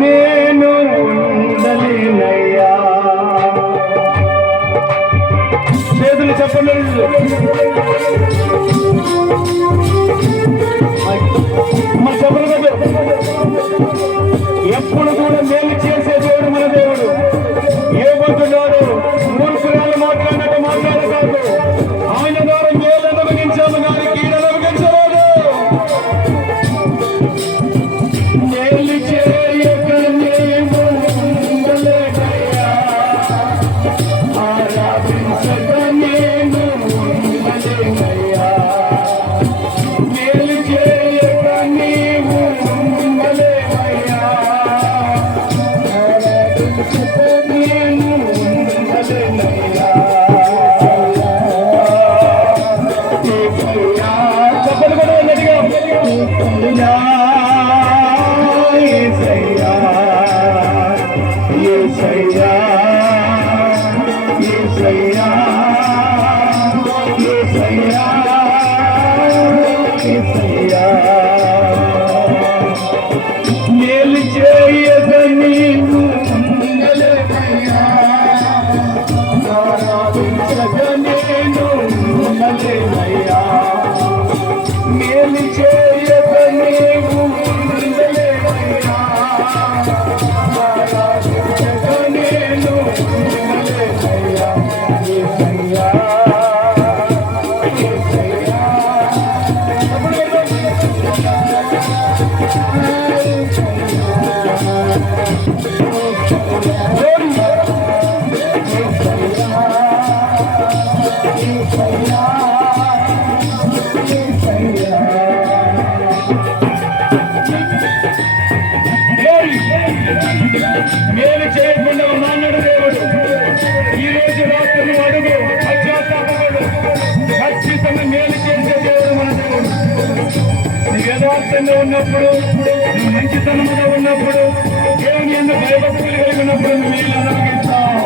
నేను ఉండలేనయ్యా. చేతులు చెప్పండి. ఎప్పుడు కూడా మేలు చేసే దేవుడు మన దేవుడు. ఏమంటున్నాడు? మూర్ఖురాలు మాట్లాడినట్టు మాట్లాడతాడు. ఆయన ద్వారా మేలు అనుభవించాము కానీ కీడు అనుభవించలేదు. మేలు చేయక నీవు ఉండలేనయ్యా, ఆరాధించక నేను ఉండలేనయ్యా. మేలు చేయక నీవు ఉండలేనయ్యా, ఆరాధించక నేను ఉండలేనయ్యా. చెప్పలు కూడా గట్టిగా యేసయ్యా, యేసయ్యా, యేసయ్యా, యేసయ్యా, యేసయ్యా. మేలు చేయక నీవు ఉండలేనయ్యా, ఆరాధించక నేను ఉండలేనయ్యా. మేలు చేయక నీవు ఉండలేనయ్యా, ఆరాధించక నేను ఉండలేనయ్యా. యేసయ్యా, యేసయ్యా. మేలు చేయకుండా ఉన్నాడు దేవుడు. ఈ రోజు రాత్రి అడుగు పశ్చాత్తాపడు. ఖచ్చితంగా మేలు చేసే దేవుడు మన దేవుడు. నీ యథార్థంగా ఉన్నప్పుడు, నువ్వు మంచితనముగా ఉన్నప్పుడు, దేవుని ఎందుకు భయభక్తులు కలిగి ఉన్నప్పుడు నువ్వు మేలు అనుభవిస్తావు.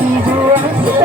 Ibu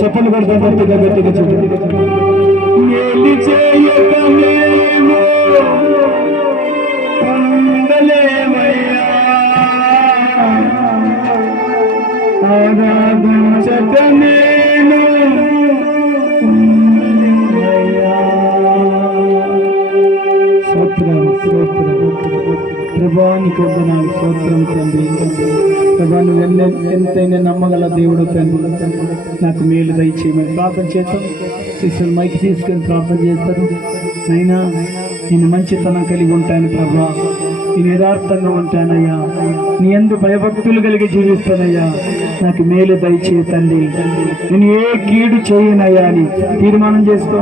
చెప్పండి పడతాం గట్టిగా గట్టిగా చెప్పండి. మేలు చేయక మేము ఉండలేమయ్యా, ఆరాధించక నేను ఉండలేమయ్యా. స్తోత్రం స్తోత్రం ప్రభానికి వందనాలు. స్తోత్రం తండ్రి. ప్రభా నువ్వు ఎంతైనా నమ్మగల దేవుడు తండ్రి. నాకు మేలు దయచేయమని ప్రార్థన చేస్తాం. శిష్యులు మైకి తీసుకొని ప్రార్థన చేస్తారు. అయినా నేను మంచితనం కలిగి ఉంటాను ప్రభా, నేను యథార్థంగా ఉంటానయ్యా, నీ యందు భయభక్తులు కలిగి జీవిస్తానయ్యా, నాకు మేలు దయచేయ తండ్రి. నేను ఏ కీడు చేయనయ్యా అని తీర్మానం చేసుకో.